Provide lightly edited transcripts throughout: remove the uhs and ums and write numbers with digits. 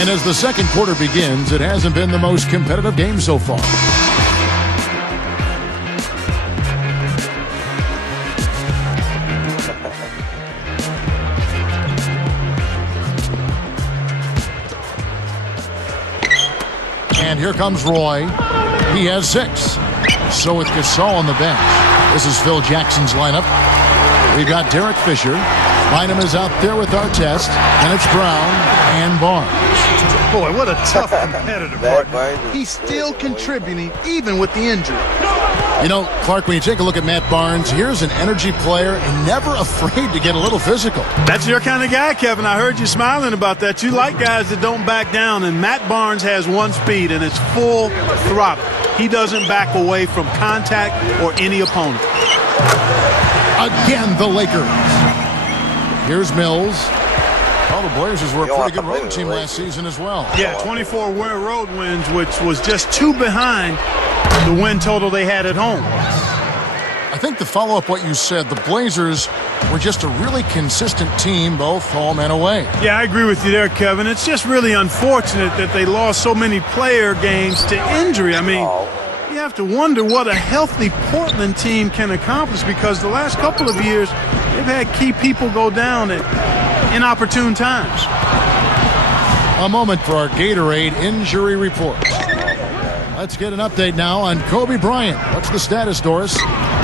And as the second quarter begins, it hasn't been the most competitive game so far. And here comes Roy. He has 6. So with Gasol on the bench, this is Phil Jackson's lineup. We've got Derek Fisher. Bynum is out there with Artest. And it's Brown and Barnes. Boy, what a tough competitor. He's still contributing even with the injury. You know, Clark, when you take a look at Matt Barnes, here's an energy player and never afraid to get a little physical. That's your kind of guy, Kevin. I heard you smiling about that. You like guys that don't back down, and Matt Barnes has one speed, and it's full throttle. He doesn't back away from contact or any opponent. Again, the Lakers. Here's Mills. Well, the Blazers were a pretty good road team last season as well. Yeah, 24 road wins, which was just 2 behind the win total they had at home. I think to follow up what you said, the Blazers were just a really consistent team, both home and away. Yeah, I agree with you there, Kevin. It's just really unfortunate that they lost so many player games to injury. I mean, you have to wonder what a healthy Portland team can accomplish, because the last couple of years they've had key people go down at inopportune times. A moment for our Gatorade injury report. Let's get an update now on Kobe Bryant. What's the status, Doris?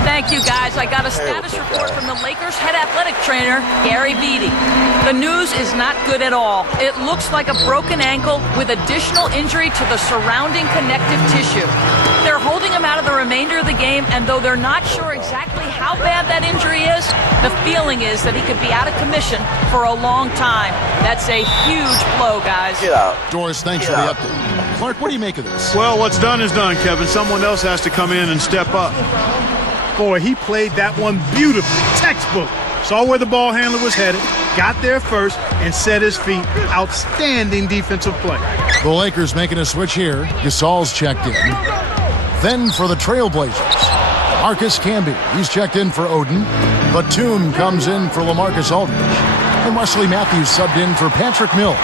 Thank you, guys. I got a status report from the Lakers head athletic trainer, Gary Beatty. The news is not good at all. It looks like a broken ankle with additional injury to the surrounding connective tissue. They're holding him out of the remainder of the game, and though they're not sure exactly how bad that injury is, the feeling is that he could be out of commission for a long time. That's a huge blow, guys. Get out. Doris, thanks for the update. Clark, what do you make of this? Well, what's done is done, Kevin. Someone else has to come in and step up. Boy, he played that one beautifully. Textbook. Saw where the ball handler was headed, got there first, and set his feet. Outstanding defensive play. The Lakers making a switch here. Gasol's checked in. Then for the Trailblazers, Marcus Camby. He's checked in for Odin. Batum comes in for LaMarcus Aldridge. And Wesley Matthews subbed in for Patrick Mills.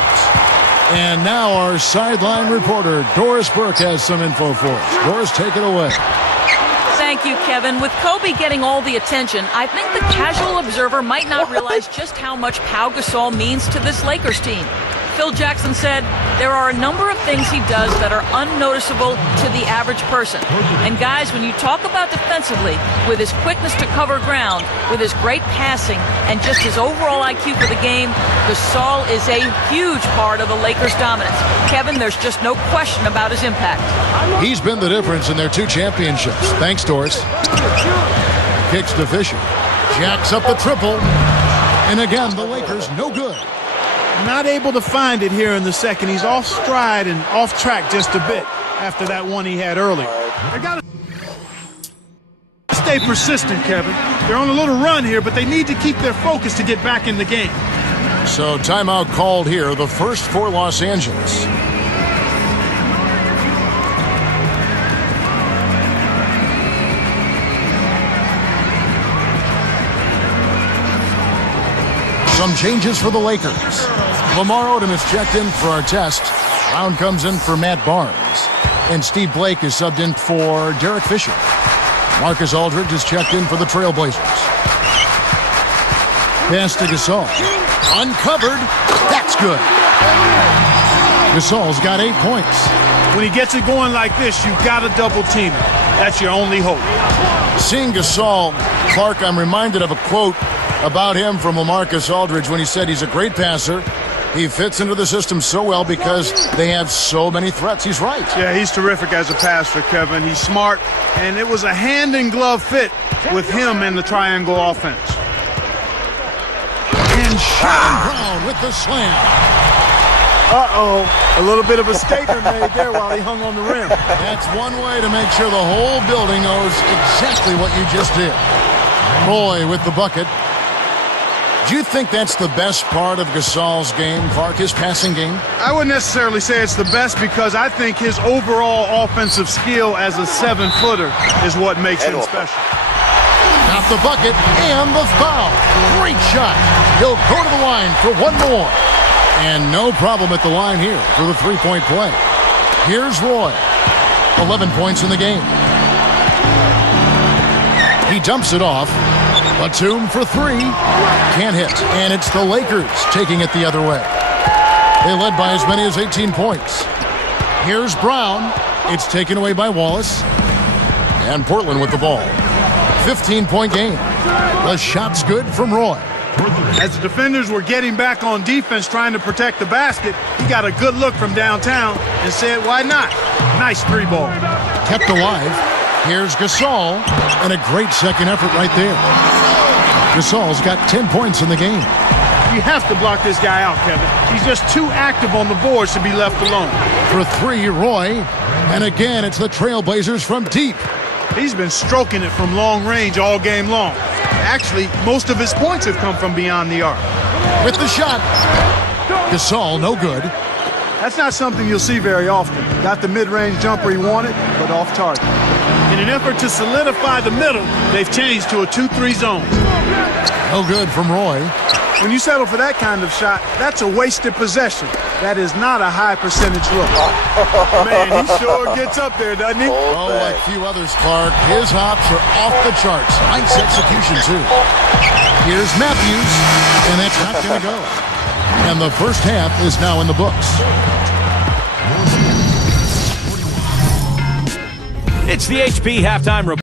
And now our sideline reporter, Doris Burke, has some info for us. Doris, take it away. Thank you, Kevin. With Kobe getting all the attention, I think the casual observer might not realize just how much Pau Gasol means to this Lakers team. Phil Jackson said there are a number of things he does that are unnoticeable to the average person. And guys, when you talk about defensively, with his quickness to cover ground, with his great passing, and just his overall IQ for the game, Gasol is a huge part of the Lakers' dominance. Kevin, there's just no question about his impact. He's been the difference in their 2 championships. Thanks, Doris. Kicks to Fisher. Jacks up the triple. And again, the Lakers no good. Not able to find it here in the second. He's off stride and off track just a bit after that one he had earlier. They got to stay persistent, Kevin. They're on a little run here, but they need to keep their focus to get back in the game. So timeout called here, the first for Los Angeles. Some changes for the Lakers. Lamar Odom is checked in for Artest. Brown comes in for Matt Barnes. And Steve Blake is subbed in for Derek Fisher. Marcus Aldridge is checked in for the Trailblazers. Pass to Gasol. Uncovered. That's good. Gasol's got 8 points. When he gets it going like this, you've got to double team it. That's your only hope. Seeing Gasol, Clark, I'm reminded of a quote about him from LaMarcus Aldridge when he said he's a great passer. He fits into the system so well because they have so many threats. He's right. Yeah, he's terrific as a passer, Kevin. He's smart, and it was a hand-in-glove fit with him and the triangle offense. And Shannon Brown with the slam. Uh-oh. A little bit of a statement made there while he hung on the rim. That's one way to make sure the whole building knows exactly what you just did. Roy with the bucket. Do you think that's the best part of Gasol's game, Clark, his passing game? I wouldn't necessarily say it's the best, because I think his overall offensive skill as a 7-footer is what makes him special. Got the bucket and the foul. Great shot. He'll go to the line for one more. And no problem at the line here for the three-point play. Here's Roy. 11 points in the game. He dumps it off. Batum for three. Can't hit. And it's the Lakers taking it the other way. They led by as many as 18 points. Here's Brown. It's taken away by Wallace. And Portland with the ball. 15-point game. The shot's good from Roy. As the defenders were getting back on defense trying to protect the basket, he got a good look from downtown and said, why not? Nice three ball. Kept alive. Here's Gasol. And a great second effort right there. Gasol's got 10 points in the game. You have to block this guy out, Kevin. He's just too active on the boards to be left alone. For three, Roy. And again, it's the Trailblazers from deep. He's been stroking it from long range all game long. Actually, most of his points have come from beyond the arc. With the shot. Gasol, no good. That's not something you'll see very often. Got the mid-range jumper he wanted, but off target. In an effort to solidify the middle, they've changed to a 2-3 zone. No good from Roy. When you settle for that kind of shot, that's a wasted possession. That is not a high percentage look. Man, he sure gets up there, doesn't he? Oh, like few others, Clark. His hops are off the charts. Nice execution, too. Here's Matthews, and that's not going to go. And the first half is now in the books. It's the HP Halftime Report.